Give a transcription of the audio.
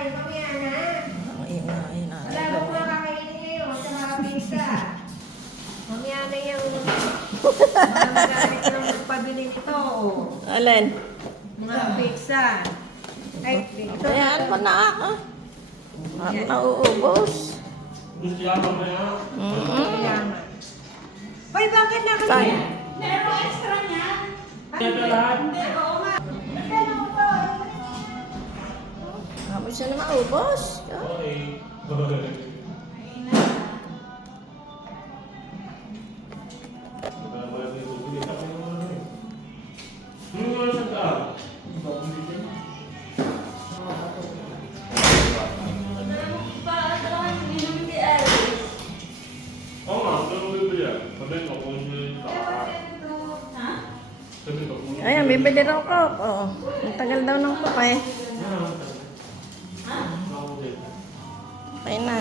kakain mamaya na. Ang ingay na. Wala ko mga kakainin ngayon, tsaka pizza. Mamaya na yung mga magalit ng magpabili nito. Alin? Mga pizza. Ay, ito. Ayan mo na ako. Parang nauubos. Gusto yan mamaya. Kailangan. Hoy, bakit na kasi? Kaya. Meron extra niya? Ito lahat. Oo nga. Kailan mo to? Tapos siya na maubos. Okay. Ayan, bibili raw ko. Oo. Ang tagal daw ng kupay. Okay na.